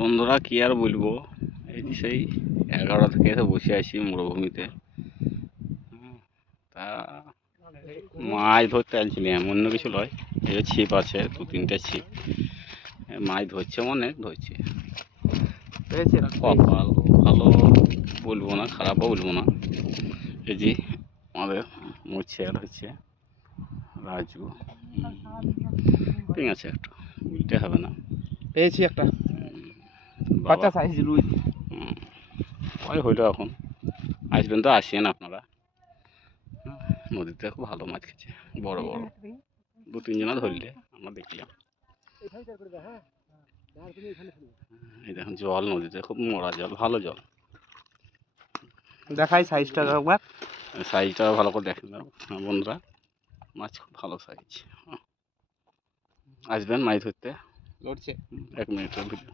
বন্ধুরা কি আর বলবো, এই যে সেই 11টা থেকে এসে বসে আছি মরুভূমিতে। তা মাছ ধরতে আনছিলাম, অন্য কিছু নয়। এই ছিপ আছে, 2-3টে ছিপ। মাছ ধরছে, অনেক ধরছে। কপাল ভালো বলবো না, খারাপও বলবো না। এই যে আমাদের মুছে আর হচ্ছে রাজু, ঠিক আছে, একটু উল্টে হবে না। পেয়েছি একটা বাচ্চা সাইজ রুই। ওই হইলো, এখন আসবেন তো আসেন আপনারা। নদীতে খুব ভালো মাছ খেয়েছে, বড় বড় 2-3 জনা ধরলে আমরা দেখলাম। এই দেখুন জল, নদীতে খুব মরা জল, ভালো জল। দেখাই সাইজটা একবার, সাইজটা ভালো করে দেখেন বন্ধুরা, মাছ খুব ভালো সাইজ। আসবেন মাছ ধরতে। 1 মিনিটের ভিডিও।